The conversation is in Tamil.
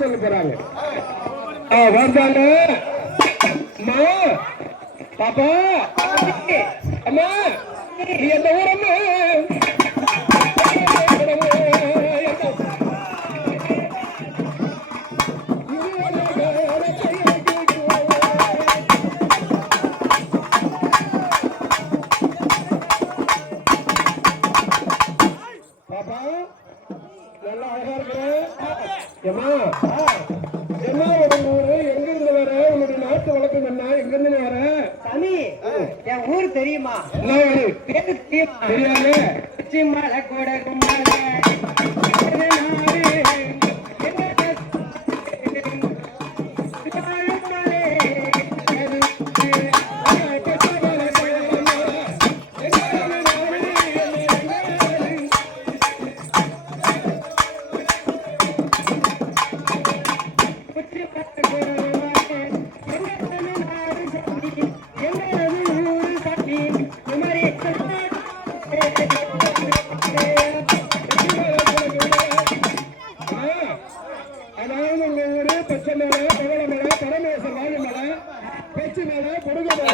சொல்ல போறாங்க. வந்தாங்க பாப்பா அம்மா நீ எந்த ஊரம்மா? பாப்பா நல்லா அழகா இருக்கிறேன். என்ன ஊரு எங்க இருந்து வர? உன்னுடைய நாட்டு வழக்கம் என்ன? எங்க இருந்து வர? சாமி என் ஊர் தெரியுமா? என்ன ஊரு? பேரு தெரியுமா? தெரியாது. மலை கூட